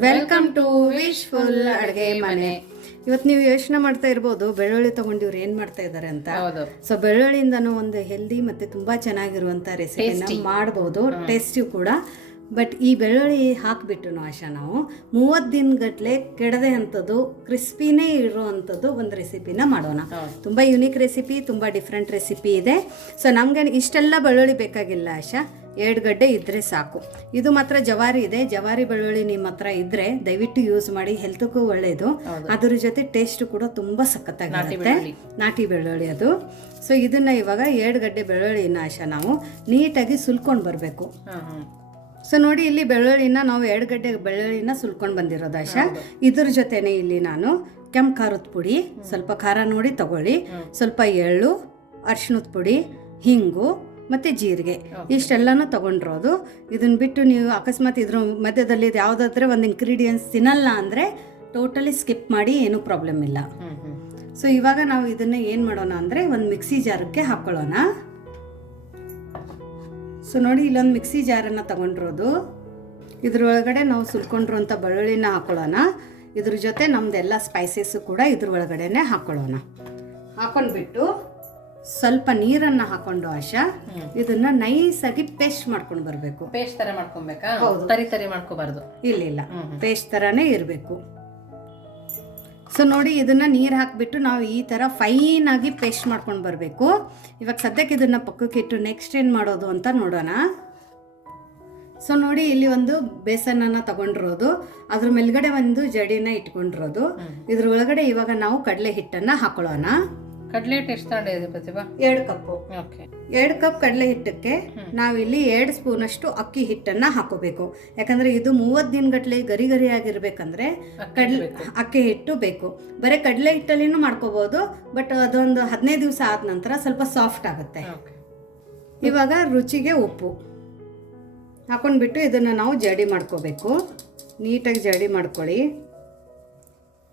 Welcome to wishful ಅಡುಗೆ ಮನೆ. ಇವತ್ತು ನೀವು ಯೋಚನೆ ಮಾಡ್ತಾ ಇರ್ಬೋದು ಬೆಳ್ಳುಳ್ಳಿ ತಗೊಂಡು ಇವ್ರು ಏನು ಮಾಡ್ತಾ ಇದ್ದಾರೆ ಅಂತ. ಸೊ ಬೆಳ್ಳುಳ್ಳಿಯಿಂದನೂ ಒಂದು ಹೆಲ್ದಿ ಮತ್ತು ತುಂಬ ಚೆನ್ನಾಗಿರುವಂಥ ರೆಸಿಪಿನ ಮಾಡ್ಬೋದು, ಟೇಸ್ಟಿ ಕೂಡ. ಬಟ್ ಈ ಬೆಳ್ಳುಳ್ಳಿ ಹಾಕಿಬಿಟ್ಟು ಆಶಾ ನಾವು 30 ದಿನಗಟ್ಟಲೆ ಕೆಡದೆ ಅಂಥದ್ದು ಕ್ರಿಸ್ಪಿನೇ ಇರುವಂಥದ್ದು ಒಂದು ರೆಸಿಪಿನ ಮಾಡೋಣ. ತುಂಬ ಯುನೀಕ್ ರೆಸಿಪಿ, ತುಂಬ ಡಿಫ್ರೆಂಟ್ ರೆಸಿಪಿ ಇದೆ. ಸೊ ನಮಗೆ ಇಷ್ಟೆಲ್ಲ ಬೆಳ್ಳುಳ್ಳಿ ಬೇಕಾಗಿಲ್ಲ ಆಶಾ, 2 ಗಡ್ಡೆ ಇದ್ದರೆ ಸಾಕು. ಇದು ಮಾತ್ರ ಜವಾರಿ ಇದೆ, ಜವಾರಿ ಬೆಳ್ಳುಳ್ಳಿ ನಿಮ್ಮ ಹತ್ರ ಇದ್ದರೆ ದಯವಿಟ್ಟು ಯೂಸ್ ಮಾಡಿ, ಹೆಲ್ತ್ಗೂ ಒಳ್ಳೆಯದು. ಅದ್ರ ಜೊತೆ ಟೇಸ್ಟು ಕೂಡ ತುಂಬ ಸಖತ್ತಾಗಿರುತ್ತೆ, ನಾಟಿ ಬೆಳ್ಳುಳ್ಳಿ ಅದು. ಸೊ ಇದನ್ನು ಇವಾಗ 2 ಗಡ್ಡೆ ಬೆಳ್ಳುಳ್ಳಿನ ಆಶಾ ನಾವು ನೀಟಾಗಿ ಸುಲ್ಕೊಂಡು ಬರಬೇಕು. ಸೊ ನೋಡಿ, ಇಲ್ಲಿ ಬೆಳ್ಳುಳ್ಳಿನ ನಾವು 2 ಗಡ್ಡೆ ಬೆಳ್ಳುಳ್ಳಿನ ಸುಲ್ಕೊಂಡು ಬಂದಿರೋದು ಆಶಾ. ಇದ್ರ ಜೊತೆನೆ ಇಲ್ಲಿ ನಾನು ಕೆಂಪು ಖಾರದ ಪುಡಿ, ಸ್ವಲ್ಪ ಖಾರ ನೋಡಿ ತಗೊಳ್ಳಿ, ಸ್ವಲ್ಪ ಎಳ್ಳು, ಅರಿಶಿಣದ ಪುಡಿ, ಹಿಂಗು ಮತ್ತು ಜೀರಿಗೆ, ಇಷ್ಟೆಲ್ಲನೂ ತೊಗೊಂಡಿರೋದು. ಇದನ್ನು ಬಿಟ್ಟು ನೀವು ಅಕಸ್ಮಾತ್ ಇದ್ರ ಮಧ್ಯದಲ್ಲಿ ಯಾವುದಾದ್ರೆ ಒಂದು ಇಂಗ್ರೀಡಿಯೆಂಟ್ಸ್ ತಿನ್ನಲ್ಲ ಅಂದರೆ ಟೋಟಲಿ ಸ್ಕಿಪ್ ಮಾಡಿ, ಏನೂ ಪ್ರಾಬ್ಲಮ್ ಇಲ್ಲ. ಸೊ ಇವಾಗ ನಾವು ಇದನ್ನು ಏನು ಮಾಡೋಣ ಅಂದರೆ ಒಂದು ಮಿಕ್ಸಿ ಜಾರಕ್ಕೆ ಹಾಕ್ಕೊಳ್ಳೋಣ. ಸೊ ನೋಡಿ, ಇಲ್ಲೊಂದು ಮಿಕ್ಸಿ ಜಾರನ್ನು ತಗೊಂಡಿರೋದು, ಇದ್ರೊಳಗಡೆ ನಾವು ಸುಲ್ಕೊಂಡಿರೋಂಥ ಬೆಳ್ಳುಳ್ಳಿನ ಹಾಕ್ಕೊಳ್ಳೋಣ. ಇದ್ರ ಜೊತೆ ನಮ್ಮದೆಲ್ಲ ಸ್ಪೈಸಸ್ಸು ಕೂಡ ಇದ್ರ ಒಳಗಡೆನೆ ಹಾಕ್ಕೊಳ್ಳೋಣ. ಹಾಕೊಂಡ್ಬಿಟ್ಟು ಸ್ವಲ್ಪ ನೀರನ್ನು ಹಾಕೊಂಡು ಆಶಾ ಇದನ್ನ ನೈಸಾಗಿ ಪೇಸ್ಟ್ ಮಾಡ್ಕೊಂಡು ಬರಬೇಕು. ಪೇಸ್ಟ್ ತರ ಮಾಡ್ಕೊಬೇಕಾ? ಹೌದು, ತರಿ ಮಾಡ್ಕೋಬಾರ್ದು. ಇಲ್ಲ, ಪೇಸ್ಟ್ ತರಾನೇ ಇರಬೇಕು. ಸೊ ನೋಡಿ, ಇದನ್ನ ನೀರು ಹಾಕಿಬಿಟ್ಟು ನಾವು ಈ ಥರ ಫೈನ್ ಆಗಿ ಪೇಸ್ಟ್ ಮಾಡ್ಕೊಂಡು ಬರಬೇಕು. ಇವಾಗ ಸದ್ಯಕ್ಕೆ ಇದನ್ನ ಪಕ್ಕಕ್ಕೆ ಇಟ್ಟು ನೆಕ್ಸ್ಟ್ ಏನು ಮಾಡೋದು ಅಂತ ನೋಡೋಣ. ಸೊ ನೋಡಿ, ಇಲ್ಲಿ ಒಂದು ಬೇಸನನ್ನು ತಗೊಂಡಿರೋದು, ಅದ್ರ ಮೇಲ್ಗಡೆ ಒಂದು ಜಡಿನ ಇಟ್ಕೊಂಡಿರೋದು. ಇದ್ರ ಒಳಗಡೆ ಇವಾಗ ನಾವು ಕಡಲೆ ಹಿಟ್ಟನ್ನು ಹಾಕೊಳ್ಳೋಣ. ಕಡಲೆ ಹಿಟ್ಟು ಎಷ್ಟು ತಗೊಂಡಿದೆ ಪ್ರತಿಭಾ? 2 ಕಪ್ಪು. 2 ಕಪ್ ಕಡಲೆ ಹಿಟ್ಟಕ್ಕೆ ನಾವಿಲ್ಲಿ 2 ಸ್ಪೂನಷ್ಟು ಅಕ್ಕಿ ಹಿಟ್ಟನ್ನು ಹಾಕೋಬೇಕು. ಯಾಕಂದರೆ ಇದು 30 ದಿನಗಟ್ಟಲೆ ಗರಿ ಗರಿ ಆಗಿರ್ಬೇಕಂದ್ರೆ ಅಕ್ಕಿ ಹಿಟ್ಟು ಬೇಕು. ಬರೀ ಕಡಲೆ ಹಿಟ್ಟಲ್ಲಿನೂ ಮಾಡ್ಕೋಬೋದು, ಬಟ್ ಅದೊಂದು 15 ದಿವಸ ಆದ ನಂತರ ಸ್ವಲ್ಪ ಸಾಫ್ಟ್ ಆಗುತ್ತೆ. ಇವಾಗ ರುಚಿಗೆ ಉಪ್ಪು ಹಾಕೊಂಡ್ಬಿಟ್ಟು ಇದನ್ನು ನಾವು ಜಡಿ ಮಾಡ್ಕೋಬೇಕು. ನೀಟಾಗಿ ಜಡಿ ಮಾಡ್ಕೊಳ್ಳಿ.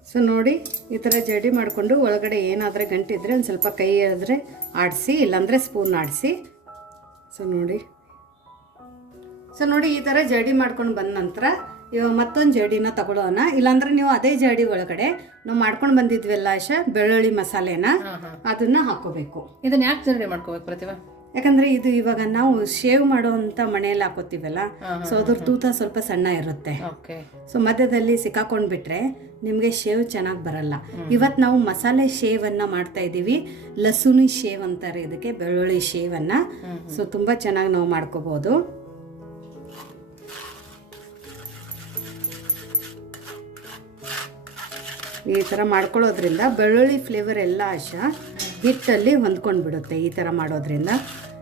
ಸೊ ನೋಡಿ, ಈ ಥರ ಜಡಿ ಮಾಡಿಕೊಂಡು ಒಳಗಡೆ ಏನಾದರೆ ಗಂಟಿದ್ರೆ ಒಂದು ಸ್ವಲ್ಪ ಕೈ ಎಳೆದ್ರೆ ಆಡಿಸಿ, ಇಲ್ಲಾಂದರೆ ಸ್ಪೂನ್ ಆಡಿಸಿ. ಸೊ ನೋಡಿ, ಈ ಥರ ಜಡಿ ಮಾಡ್ಕೊಂಡು ಬಂದ ನಂತರ ಇವಾಗ ಮತ್ತೊಂದು ಜಡಿನ ತಗೊಳ್ಳೋಣ. ಇಲ್ಲಾಂದರೆ ನೀವು ಅದೇ ಜಡಿ ಒಳಗಡೆ ನಾವು ಮಾಡ್ಕೊಂಡು ಬಂದಿದ್ವಲ್ಲ ಆಶಾ, ಬೆಳ್ಳುಳ್ಳಿ ಮಸಾಲೆನ ಅದನ್ನು ಹಾಕೋಬೇಕು. ಇದನ್ನ ಯಾಕೆ ಜಡಿ ಮಾಡ್ಕೋಬೇಕು ಪ್ರತಿಭಾ? ಯಾಕಂದರೆ ಇದು ಇವಾಗ ನಾವು ಶೇವ್ ಮಾಡುವಂಥ ಮನೆಯಲ್ಲಿ ಹಾಕೋತೀವಲ್ಲ, ಸೊ ಅದ್ರ ತೂತ ಸ್ವಲ್ಪ ಸಣ್ಣ ಇರುತ್ತೆ. ಸೊ ಮಧ್ಯದಲ್ಲಿ ಸಿಕ್ಕಾಕೊಂಡ್ಬಿಟ್ರೆ ನಿಮಗೆ ಶೇವ್ ಚೆನ್ನಾಗಿ ಬರಲ್ಲ. ಇವತ್ತು ನಾವು ಮಸಾಲೆ ಶೇವನ್ನು ಮಾಡ್ತಾ ಇದ್ದೀವಿ, ಲಸುನಿ ಶೇವ್ ಅಂತಾರೆ ಇದಕ್ಕೆ, ಬೆಳ್ಳುಳ್ಳಿ ಶೇವನ್ನು. ಸೊ ತುಂಬ ಚೆನ್ನಾಗಿ ನಾವು ಮಾಡ್ಕೋಬೋದು. ಈ ಥರ ಮಾಡ್ಕೊಳ್ಳೋದ್ರಿಂದ ಬೆಳ್ಳುಳ್ಳಿ ಫ್ಲೇವರ್ ಎಲ್ಲ ಆಶಾ ಹಿಟ್ಟಲ್ಲಿ ಹೊಂದ್ಕೊಂಡು ಬಿಡುತ್ತೆ ಈ ಥರ ಮಾಡೋದ್ರಿಂದ.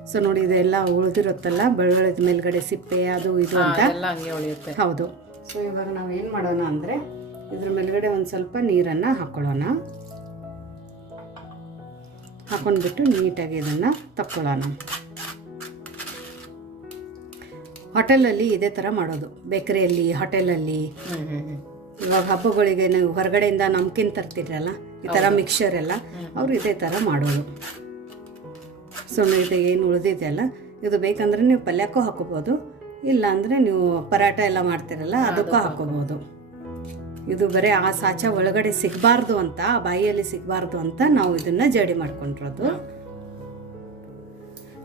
ಸೊ ನೋಡಿ, ಇದೆಲ್ಲ ಉಳಿದಿರುತ್ತಲ್ಲ ಬೆಳ್ಳುಳ್ಳಿ ಮೇಲ್ಗಡೆ ಸಿಪ್ಪೆ ಅದು ಇದು ಅಂತ. ಹೌದು. ಸೊ ಇವಾಗ ನಾವು ಏನು ಮಾಡೋಣ ಅಂದರೆ ಇದ್ರ ಮೇಲ್ಗಡೆ ಒಂದು ಸ್ವಲ್ಪ ನೀರನ್ನು ಹಾಕ್ಕೊಳ್ಳೋಣ. ಹಾಕೊಂಡ್ಬಿಟ್ಟು ನೀಟಾಗಿ ಇದನ್ನು ತಕ್ಕೊಳ್ಳೋಣ. ಹೋಟೆಲಲ್ಲಿ ಇದೇ ಥರ ಮಾಡೋದು, ಬೇಕರಿಯಲ್ಲಿ, ಹೋಟೆಲಲ್ಲಿ. ಇವಾಗ ಹಬ್ಬಗಳಿಗೆ ನೀವು ಹೊರಗಡೆಯಿಂದ ನಮ್ಕಿನ್ ತರ್ತಿರಲ್ಲ, ಈ ಥರ ಮಿಕ್ಸರ್ ಎಲ್ಲ, ಅವರು ಇದೇ ಥರ ಮಾಡೋದು. ಸೊ ಇದು ಏನು ಉಳಿದಿದೆಯಲ್ಲ, ಇದು ಬೇಕಂದ್ರೆ ನೀವು ಪಲ್ಯಕ್ಕೂ ಹಾಕೋಬೋದು, ಇಲ್ಲ ಅಂದರೆ ನೀವು ಪರಾಟ ಎಲ್ಲ ಮಾಡ್ತಿರಲ್ಲ ಅದಕ್ಕೂ ಹಾಕೋಬೋದು. ಇದು ಬರೀ ಆ ಸಾಚ ಒಳಗಡೆ ಸಿಗಬಾರ್ದು ಅಂತ, ಬಾಯಿಯಲ್ಲಿ ಸಿಗಬಾರ್ದು ಅಂತ ನಾವು ಇದನ್ನು ಜಡಿ ಮಾಡ್ಕೊಂಡಿರೋದು.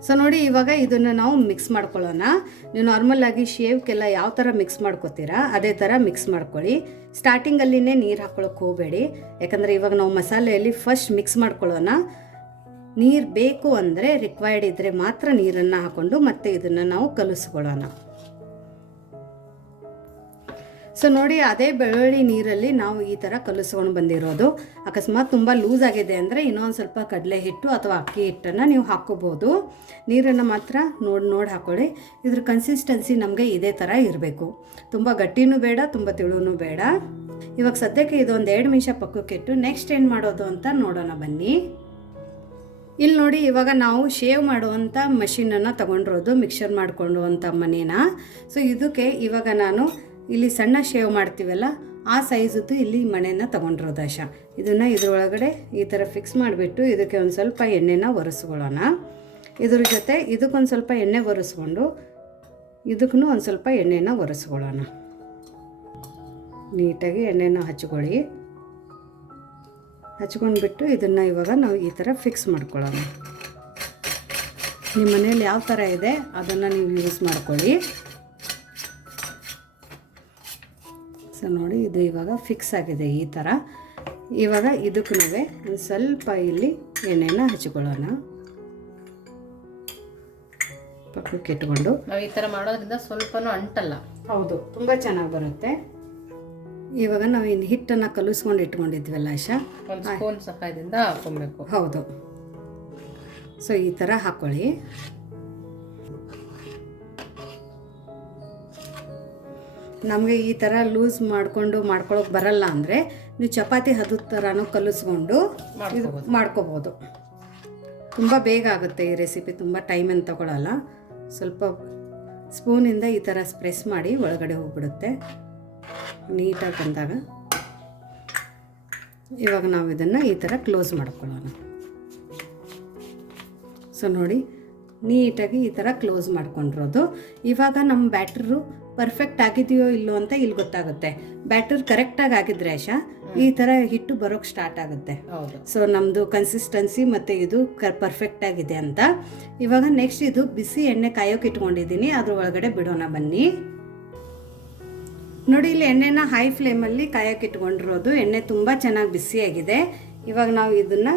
ಸೊ ನೋಡಿ, ಇವಾಗ ಇದನ್ನು ನಾವು ಮಿಕ್ಸ್ ಮಾಡ್ಕೊಳ್ಳೋಣ. ನೀವು ನಾರ್ಮಲಾಗಿ ಶೇವ್ಗೆಲ್ಲ ಯಾವ ಥರ ಮಿಕ್ಸ್ ಮಾಡ್ಕೋತೀರಾ ಅದೇ ಥರ ಮಿಕ್ಸ್ ಮಾಡ್ಕೊಳ್ಳಿ. ಸ್ಟಾರ್ಟಿಂಗಲ್ಲಿನೇ ನೀರು ಹಾಕ್ಕೊಳ್ಳೋಕೆ ಹೋಗಬೇಡಿ, ಯಾಕಂದರೆ ಇವಾಗ ನಾವು ಮಸಾಲೆಯಲ್ಲಿ ಫಸ್ಟ್ ಮಿಕ್ಸ್ ಮಾಡ್ಕೊಳ್ಳೋಣ. ನೀರು ಬೇಕು ಅಂದರೆ ರಿಕ್ವೈರ್ಡ್ ಇದ್ದರೆ ಮಾತ್ರ ನೀರನ್ನು ಹಾಕ್ಕೊಂಡು ಮತ್ತೆ ಇದನ್ನು ನಾವು ಕಲಿಸ್ಕೊಳ್ಳೋಣ. ಸೊ ನೋಡಿ, ಅದೇ ಬೆಳ್ಳುಳ್ಳಿ ನೀರಲ್ಲಿ ನಾವು ಈ ಥರ ಕಲಿಸ್ಕೊಂಡು ಬಂದಿರೋದು. ಅಕಸ್ಮಾತ್ ತುಂಬ ಲೂಸ್ ಆಗಿದೆ ಅಂದರೆ ಇನ್ನೊಂದು ಸ್ವಲ್ಪ ಕಡಲೆ ಹಿಟ್ಟು ಅಥವಾ ಅಕ್ಕಿ ಹಿಟ್ಟನ್ನು ನೀವು ಹಾಕ್ಕೋಬೋದು. ನೀರನ್ನು ಮಾತ್ರ ನೋಡಿ ಹಾಕ್ಕೊಳ್ಳಿ. ಇದ್ರ ಕನ್ಸಿಸ್ಟೆನ್ಸಿ ನಮಗೆ ಇದೇ ಥರ ಇರಬೇಕು, ತುಂಬ ಗಟ್ಟಿನೂ ಬೇಡ, ತುಂಬ ತಿಳುನೂ ಬೇಡ. ಇವಾಗ ಸದ್ಯಕ್ಕೆ ಇದೊಂದು 2 ನಿಮಿಷ ಪಕ್ಕಕ್ಕೆ ಇಟ್ಟು ನೆಕ್ಸ್ಟ್ ಏನು ಮಾಡೋದು ಅಂತ ನೋಡೋಣ ಬನ್ನಿ. ಇಲ್ಲಿ ನೋಡಿ, ಇವಾಗ ನಾವು ಶೇವ್ ಮಾಡುವಂಥ ಮಷೀನನ್ನು ತಗೊಂಡಿರೋದು, ಮಿಕ್ಸರ್ ಮಾಡಿಕೊಳ್ಳುವಂಥ ಮನೇನ. ಸೊ ಇದಕ್ಕೆ ಇವಾಗ ನಾನು ಇಲ್ಲಿ ಸಣ್ಣ ಶೇವ್ ಮಾಡ್ತೀವಲ್ಲ ಆ ಸೈಜದ್ದು ಇಲ್ಲಿ ಮಣೆನ ತಗೊಂಡಿರೋದು ಆಶಾ. ಇದನ್ನು ಇದ್ರೊಳಗಡೆ ಈ ಥರ ಫಿಕ್ಸ್ ಮಾಡಿಬಿಟ್ಟು ಇದಕ್ಕೆ ಒಂದು ಸ್ವಲ್ಪ ಎಣ್ಣೆನ ಒರೆಸ್ಕೊಳ್ಳೋಣ. ಇದ್ರ ಜೊತೆ ಇದಕ್ಕೊಂದು ಸ್ವಲ್ಪ ಎಣ್ಣೆ ಒರೆಸ್ಕೊಂಡು ಇದಕ್ಕೂ ಒಂದು ಸ್ವಲ್ಪ ಎಣ್ಣೆನ ಒರೆಸ್ಕೊಳ್ಳೋಣ. ನೀಟಾಗಿ ಎಣ್ಣೆನ ಹಚ್ಕೊಳ್ಳಿ. ಹಚ್ಕೊಂಡ್ಬಿಟ್ಟು ಇದನ್ನು ಇವಾಗ ನಾವು ಈ ಥರ ಫಿಕ್ಸ್ ಮಾಡ್ಕೊಳ್ಳೋಣ. ನಿಮ್ಮ ಮನೇಲಿ ಯಾವ ಥರ ಇದೆ ಅದನ್ನು ನೀವು ಯೂಸ್ ಮಾಡ್ಕೊಳ್ಳಿ. ಸೊ ನೋಡಿ, ಇದು ಇವಾಗ ಫಿಕ್ಸ್ ಆಗಿದೆ ಈ ಥರ. ಇವಾಗ ಇದಕ್ಕೂ ಒಂದು ಸ್ವಲ್ಪ ಇಲ್ಲಿ ಎಣ್ಣೆನ ಹಚ್ಕೊಳ್ಳೋಣ. ಪಕ್ಕಕ್ಕೆ ಇಟ್ಕೊಂಡು ನಾವು ಈ ಥರ ಮಾಡೋದ್ರಿಂದ ಸ್ವಲ್ಪನೂ ಅಂಟಲ್ಲ. ಹೌದು, ತುಂಬ ಚೆನ್ನಾಗಿ ಬರುತ್ತೆ. ಇವಾಗ ನಾವು ಇನ್ನು ಹಿಟ್ಟನ್ನು ಕಲಿಸ್ಕೊಂಡು ಇಟ್ಕೊಂಡಿದ್ವಲ್ಲ ಆಶಾ, ಒಂದು ಸ್ಪೂನ್ ಸಹಾಯದಿಂದ ಹಾಕೊಬೇಕು. ಹೌದು. ಸೊ ಈ ಥರ ಹಾಕ್ಕೊಳ್ಳಿ. ನಮಗೆ ಈ ಥರ ಲೂಸ್ ಮಾಡ್ಕೊಳ್ಳೋಕೆ ಬರಲ್ಲ ಅಂದರೆ ನೀವು ಚಪಾತಿ ಹದದ ಥರನೂ ಕಲಿಸ್ಕೊಂಡು ಮಾಡ್ಕೋಬೋದು. ತುಂಬ ಬೇಗ ಆಗುತ್ತೆ ಈ ರೆಸಿಪಿ, ತುಂಬ ಟೈಮ್ ಏನು ತಗೊಳ್ಳಲ್ಲ. ಸ್ವಲ್ಪ ಸ್ಪೂನಿಂದ ಈ ಥರ ಪ್ರೆಸ್ ಮಾಡಿ ಒಳಗಡೆ ಹೋಗ್ಬಿಡುತ್ತೆ ನೀಟಾಗಿ ಬಂದಾಗ. ಇವಾಗ ನಾವು ಇದನ್ನು ಈ ಥರ ಕ್ಲೋಸ್ ಮಾಡ್ಕೊಳ್ಳೋಣ. ಸೊ ನೋಡಿ, ನೀಟಾಗಿ ಈ ಥರ ಕ್ಲೋಸ್ ಮಾಡ್ಕೊಂಡಿರೋದು. ಇವಾಗ ನಮ್ಮ ಬ್ಯಾಟ್ರು ಪರ್ಫೆಕ್ಟ್ ಆಗಿದೆಯೋ ಇಲ್ಲೋ ಅಂತ ಇಲ್ಲಿ ಗೊತ್ತಾಗುತ್ತೆ. ಬ್ಯಾಟರ್ ಕರೆಕ್ಟಾಗಿ ಆಗಿದ್ರೆ ಆಶಾ ಈ ಥರ ಹಿಟ್ಟು ಬರೋಕ್ಕೆ ಸ್ಟಾರ್ಟ್ ಆಗುತ್ತೆ. ಸೊ ನಮ್ಮದು ಕನ್ಸಿಸ್ಟೆನ್ಸಿ ಮತ್ತು ಇದು ಪರ್ಫೆಕ್ಟ್ ಆಗಿದೆ ಅಂತ. ಇವಾಗ ನೆಕ್ಸ್ಟ್ ಇದು ಬಿಸಿ ಎಣ್ಣೆ ಕಾಯೋಕೆ ಇಟ್ಕೊಂಡಿದ್ದೀನಿ, ಅದ್ರ ಒಳಗಡೆ ಬಿಡೋಣ ಬನ್ನಿ. ನೋಡಿ, ಇಲ್ಲಿ ಎಣ್ಣೆನ ಹೈ ಫ್ಲೇಮಲ್ಲಿ ಕಾಯೋಕೆ ಇಟ್ಕೊಂಡಿರೋದು. ಎಣ್ಣೆ ತುಂಬ ಚೆನ್ನಾಗಿ ಬಿಸಿಯಾಗಿದೆ. ಇವಾಗ ನಾವು ಇದನ್ನು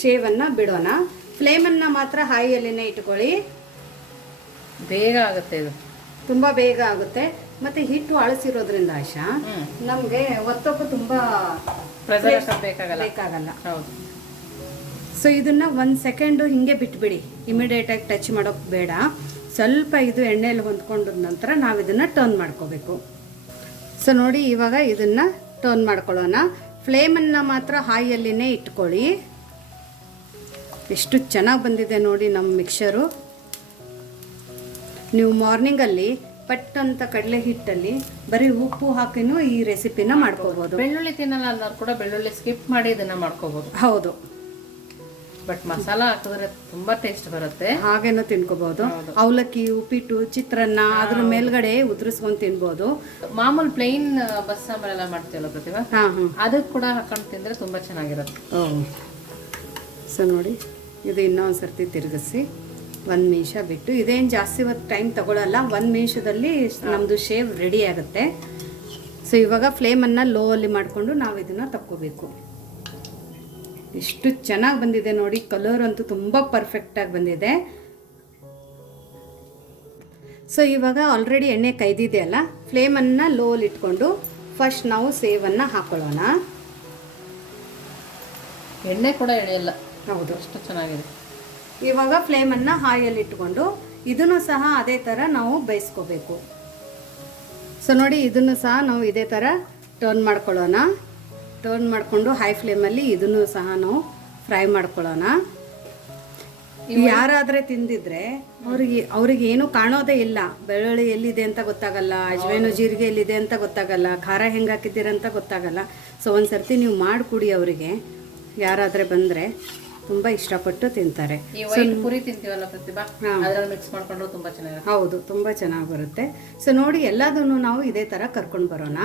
ಶೇವನ್ನು ಬಿಡೋಣ. ಫ್ಲೇಮನ್ನು ಮಾತ್ರ ಹೈಯಲ್ಲಿನೇ ಇಟ್ಕೊಳ್ಳಿ, ಬೇಗ ಆಗುತ್ತೆ. ಇದು ತುಂಬ ಬೇಗ ಆಗುತ್ತೆ. ಮತ್ತು ಹಿಟ್ಟು ಅಳಸಿರೋದ್ರಿಂದ ಆಶಾ ನಮಗೆ ಒತ್ತೊಬ್ಬ ತುಂಬ ಬೇಕಾಗಲ್ಲ. ಹೌದು. ಸೊ ಇದನ್ನು 1 ಸೆಕೆಂಡು ಹಿಂಗೆ ಬಿಟ್ಬಿಡಿ, ಇಮಿಡಿಯೇಟಾಗಿ ಟಚ್ ಮಾಡೋಕ್ಕೆ ಬೇಡ. ಸ್ವಲ್ಪ ಇದು ಎಣ್ಣೆಯಲ್ಲಿ ಹೊಂದ್ಕೊಂಡ ನಂತರ ನಾವು ಇದನ್ನು ಟರ್ನ್ ಮಾಡ್ಕೋಬೇಕು. ಸೊ ನೋಡಿ, ಇವಾಗ ಇದನ್ನು ಟರ್ನ್ ಮಾಡ್ಕೊಳ್ಳೋಣ. ಫ್ಲೇಮನ್ನು ಮಾತ್ರ ಹಾಯಲ್ಲಿನೇ ಇಟ್ಕೊಳ್ಳಿ. ಎಷ್ಟು ಚೆನ್ನಾಗಿ ಬಂದಿದೆ ನೋಡಿ ನಮ್ಮ ಮಿಕ್ಸರು. ನೀವು ಮಾರ್ನಿಂಗಲ್ಲಿ ಪಟ್ಟಂತ ಕಡಲೆ ಹಿಟ್ಟಲ್ಲಿ ಬರೀ ಉಪ್ಪು ಹಾಕಿನೂ ಈ ರೆಸಿಪಿನ ಮಾಡ್ಕೋಬೋದು. ಬೆಳ್ಳುಳ್ಳಿ ತಿನ್ನಲ್ಲ ಅನ್ನೋರು ಕೂಡ ಬೆಳ್ಳುಳ್ಳಿ ಸ್ಕಿಪ್ ಮಾಡಿ ಇದನ್ನು ಮಾಡ್ಕೋಬೋದು. ಹೌದು, ಬಟ್ ಮಸಾಲ ಹಾಕಿದ್ರೆ ತುಂಬ ಟೇಸ್ಟ್ ಬರುತ್ತೆ. ಹಾಗೇನೂ ತಿನ್ಕೋಬೋದು. ಅವಲಕ್ಕಿ, ಉಪ್ಪಿಟ್ಟು, ಚಿತ್ರಾನ್ನ ಅದ್ರ ಮೇಲ್ಗಡೆ ಉದುರಿಸ್ಕೊಂಡು ತಿನ್ಬೋದು. ಮಾಮೂಲು ಪ್ಲೈನ್ ಬಸ್ಸಾಂಬಾರೆಲ್ಲ ಮಾಡ್ತೀವಲ್ಲ ಪ್ರತಿಭಾ, ಅದಕ್ಕೆ ಕೂಡ ಹಾಕೊಂಡು ತಿಂದರೆ ತುಂಬ ಚೆನ್ನಾಗಿರುತ್ತೆ. ಸೊ ನೋಡಿ, ಇದು ಇನ್ನೊಂದು ಸರ್ತಿ ತಿರುಗಿಸಿ 1 ನಿಮಿಷ ಬಿಟ್ಟು, ಇದೇನು ಜಾಸ್ತಿ ಹೊತ್ತು ಟೈಮ್ ತಗೊಳ್ಳಲ್ಲ. 1 ನಿಮಿಷದಲ್ಲಿ ನಮ್ಮದು ಶೇವ್ ರೆಡಿ ಆಗುತ್ತೆ. ಸೊ ಇವಾಗ ಫ್ಲೇಮನ್ನು ಲೋ ಅಲ್ಲಿ ಮಾಡಿಕೊಂಡು ನಾವು ಇದನ್ನು ತಕ್ಕೋಬೇಕು. ಎಷ್ಟು ಚೆನ್ನಾಗಿ ಬಂದಿದೆ ನೋಡಿ, ಕಲರ್ ಅಂತೂ ತುಂಬ ಪರ್ಫೆಕ್ಟಾಗಿ ಬಂದಿದೆ. ಸೊ ಇವಾಗ ಆಲ್ರೆಡಿ ಎಣ್ಣೆ ಕೈದಿದೆ ಅಲ್ಲ, ಫ್ಲೇಮನ್ನು ಲೋ ಅಲ್ಲಿ ಇಟ್ಕೊಂಡು ಫಸ್ಟ್ ನಾವು ಸೇವನ್ನು ಹಾಕ್ಕೊಳ್ಳೋಣ. ಎಣ್ಣೆ ಕೂಡ ಎಳೆಯಲ್ಲ. ಹೌದು, ಅಷ್ಟು ಚೆನ್ನಾಗಿದೆ. ಇವಾಗ ಫ್ಲೇಮನ್ನು ಹಾಯಲ್ಲಿ ಇಟ್ಕೊಂಡು ಇದನ್ನು ಸಹ ಅದೇ ಥರ ನಾವು ಬೇಯಿಸ್ಕೋಬೇಕು. ಸೊ ನೋಡಿ, ಇದನ್ನು ಸಹ ನಾವು ಇದೇ ಥರ ಟರ್ನ್ ಮಾಡ್ಕೊಳ್ಳೋಣ. ಟರ್ನ್ ಮಾಡಿಕೊಂಡು ಹೈ ಫ್ಲೇಮಲ್ಲಿ ಇದನ್ನು ಸಹ ನಾವು ಫ್ರೈ ಮಾಡ್ಕೊಳ್ಳೋಣ. ಯಾರಾದರೆ ತಿಂದಿದ್ರೆ ಅವ್ರಿಗೆ ಏನೂ ಕಾಣೋದೇ ಇಲ್ಲ. ಬೆಳ್ಳುಳ್ಳಿ ಎಲ್ಲಿದೆ ಅಂತ ಗೊತ್ತಾಗಲ್ಲ, ಅಜ್ವೈನು ಜೀರಿಗೆ ಎಲ್ಲಿದೆ ಅಂತ ಗೊತ್ತಾಗಲ್ಲ, ಖಾರ ಹೆಂಗೆ ಹಾಕಿದ್ದೀರಂತ ಗೊತ್ತಾಗಲ್ಲ. ಸೊ ಒಂದು ಸರ್ತಿ ನೀವು ಮಾಡಿಕೊಡಿ ಅವರಿಗೆ, ಯಾರಾದರೆ ಬಂದರೆ ತುಂಬ ಇಷ್ಟಪಟ್ಟು ತಿಂತಾರೆ. ಪುರಿ ತಿಂತೀವಲ್ಲ ಪ್ರತಿಭಾ, ಅದರಲ್ಲಿ ಮಿಕ್ಸ್ ಮಾಡ್ಕೊಂಡು ತುಂಬ ಚೆನ್ನಾಗಿ. ಹೌದು, ತುಂಬ ಚೆನ್ನಾಗಿ ಬರುತ್ತೆ. ಸೊ ನೋಡಿ, ಎಲ್ಲದನ್ನು ನಾವು ಇದೇ ಥರ ಕರ್ಕೊಂಡು ಬರೋಣ.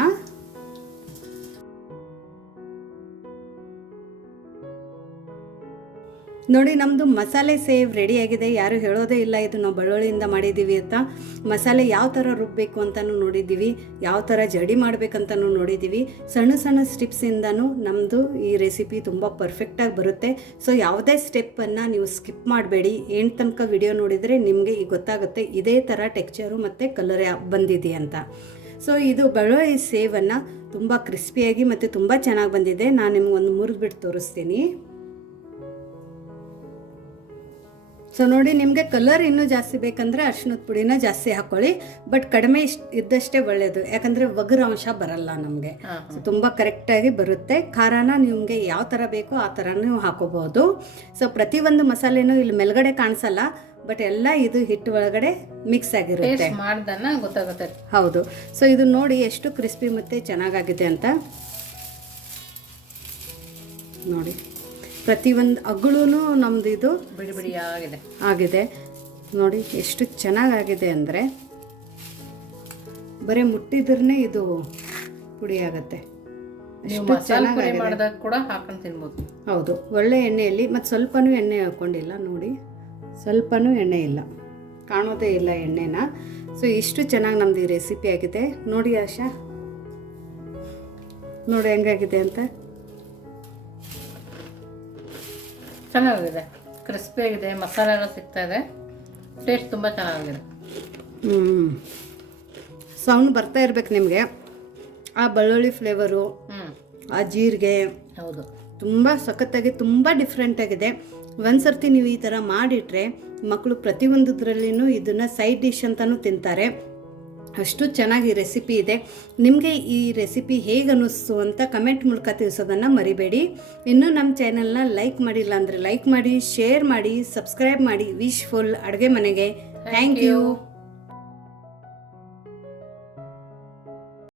ನೋಡಿ, ನಮ್ಮದು ಮಸಾಲೆ ಸೇವ್ ರೆಡಿಯಾಗಿದೆ. ಯಾರು ಹೇಳೋದೇ ಇಲ್ಲ ಇದು ನಾವು ಬೆಳ್ಳುಳ್ಳಿಯಿಂದ ಮಾಡಿದ್ದೀವಿ ಅಂತ. ಮಸಾಲೆ ಯಾವ ಥರ ರುಬ್ಬಬೇಕು ಅಂತಲೂ ನೋಡಿದ್ದೀವಿ, ಯಾವ ಥರ ಜಡಿ ಮಾಡಬೇಕಂತಲೂ ನೋಡಿದ್ದೀವಿ. ಸಣ್ಣ ಸಣ್ಣ ಸ್ಟೆಪ್ಸಿಂದನೂ ನಮ್ಮದು ಈ ರೆಸಿಪಿ ತುಂಬ ಪರ್ಫೆಕ್ಟಾಗಿ ಬರುತ್ತೆ. ಸೊ ಯಾವುದೇ ಸ್ಟೆಪ್ಪನ್ನು ನೀವು ಸ್ಕಿಪ್ ಮಾಡಬೇಡಿ. ಏನು ತನಕ ವಿಡಿಯೋ ನೋಡಿದರೆ ನಿಮಗೆ ಈಗ ಗೊತ್ತಾಗುತ್ತೆ ಇದೇ ಥರ ಟೆಕ್ಸ್ಚರು ಮತ್ತು ಕಲರ್ ಬಂದಿದೆ ಅಂತ. ಸೊ ಇದು ಬೆಳ್ಳುಳ್ಳಿ ಸೇವನ್ನು ತುಂಬ ಕ್ರಿಸ್ಪಿಯಾಗಿ ಮತ್ತು ತುಂಬ ಚೆನ್ನಾಗಿ ಬಂದಿದೆ. ನಾನು ನಿಮ್ಗೆ ಒಂದು ಮುರಿದ್ಬಿಟ್ಟು ತೋರಿಸ್ತೀನಿ. ಸೊ ನೋಡಿ, ನಿಮಗೆ ಕಲರ್ ಇನ್ನೂ ಜಾಸ್ತಿ ಬೇಕಂದರೆ ಅರಿಶಿಣದ ಪುಡಿನ ಜಾಸ್ತಿ ಹಾಕ್ಕೊಳ್ಳಿ. ಬಟ್ ಕಡಿಮೆ ಇದ್ದಷ್ಟೇ ಒಳ್ಳೆಯದು, ಯಾಕಂದರೆ ಒಗರಂಶ ಬರಲ್ಲ ನಮಗೆ. ತುಂಬ ಕರೆಕ್ಟಾಗಿ ಬರುತ್ತೆ. ಖಾರನ ನಿಮಗೆ ಯಾವ ಥರ ಬೇಕೋ ಆ ಥರ ನೀವು ಹಾಕೋಬಹುದು. ಸೊ ಪ್ರತಿಯೊಂದು ಮಸಾಲೆನೂ ಇಲ್ಲಿ ಮೇಲ್ಗಡೆ ಕಾಣಿಸಲ್ಲ, ಬಟ್ ಎಲ್ಲ ಇದು ಹಿಟ್ಟು ಒಳಗಡೆ ಮಿಕ್ಸ್ ಆಗಿರುತ್ತೆ, ಗೊತ್ತಾಗುತ್ತೆ. ಹೌದು. ಸೊ ಇದು ನೋಡಿ ಎಷ್ಟು ಕ್ರಿಸ್ಪಿ ಮತ್ತು ಚೆನ್ನಾಗಾಗಿದೆ ಅಂತ. ನೋಡಿ, ಪ್ರತಿಯೊಂದು ಅಗಳೂ ನಮ್ಮದು ಇದು ಬಿಡಿ ಬಿಡಿ ಆಗಿದೆ. ನೋಡಿ ಎಷ್ಟು ಚೆನ್ನಾಗಾಗಿದೆ ಅಂದರೆ ಬರೀ ಮುಟ್ಟಿದ್ರೇ ಇದು ಪುಡಿ ಆಗುತ್ತೆ. ನೀವು ಮಸಾಲೆ ಪುಡಿ ಮಾಡಿದಾಗ ಕೂಡ ಹಾಕೊಂಡು ತಿನ್ಬೋದು. ಹೌದು, ಒಳ್ಳೆ ಎಣ್ಣೆಯಲ್ಲಿ. ಮತ್ತು ಸ್ವಲ್ಪನೂ ಎಣ್ಣೆ ಹಾಕ್ಕೊಂಡಿಲ್ಲ ನೋಡಿ, ಸ್ವಲ್ಪನೂ ಎಣ್ಣೆ ಇಲ್ಲ, ಕಾಣೋದೇ ಇಲ್ಲ ಎಣ್ಣೆನ. ಸೊ ಇಷ್ಟು ಚೆನ್ನಾಗಿ ನಮ್ದು ಈ ರೆಸಿಪಿ ಆಗಿದೆ ನೋಡಿ. ಆಶಾ ನೋಡಿ ಹೆಂಗಾಗಿದೆ ಅಂತ. ಚೆನ್ನಾಗಿದೆ, ಕ್ರಿಸ್ಪಿ ಆಗಿದೆ, ಮಸಾಲೆ ಎಲ್ಲ ಸಿಗ್ತಾ ಇದೆ, ಟೇಸ್ಟ್ ತುಂಬ ಚೆನ್ನಾಗಿದೆ. ಸೌಂಡ್ ಬರ್ತಾ ಇರ್ಬೇಕು ನಿಮಗೆ. ಆ ಬೆಳ್ಳುಳ್ಳಿ ಫ್ಲೇವರು, ಆ ಜೀರಿಗೆ, ಹೌದು, ತುಂಬ ಸಖತ್ತಾಗಿ, ತುಂಬ ಡಿಫ್ರೆಂಟಾಗಿದೆ. ಒಂದು ಸರ್ತಿ ನೀವು ಈ ಥರ ಮಾಡಿಟ್ರೆ ಮಕ್ಕಳು ಪ್ರತಿಯೊಂದರಲ್ಲಿನೂ ಇದನ್ನು ಸೈಡ್ ಡಿಶ್ ಅಂತಲೂ ತಿಂತಾರೆ. ಅಷ್ಟು ಚೆನ್ನಾಗಿ ರೆಸಿಪಿ ಇದೆ. ನಿಮಗೆ ಈ ರೆಸಿಪಿ ಹೇಗೆ ಅನ್ನಿಸ್ತು ಅಂತ ಕಮೆಂಟ್ ಮೂಲಕ ತಿಳಿಸೋದನ್ನು ಮರಿಬೇಡಿ. ಇನ್ನೂ ನಮ್ಮ ಚಾನಲ್ನ ಲೈಕ್ ಮಾಡಿಲ್ಲ ಅಂದರೆ ಲೈಕ್ ಮಾಡಿ, ಶೇರ್ ಮಾಡಿ, ಸಬ್ಸ್ಕ್ರೈಬ್ ಮಾಡಿ. ವಿಶ್ಫುಲ್ ಅಡುಗೆ ಮನೆಗೆ ಥ್ಯಾಂಕ್ ಯು.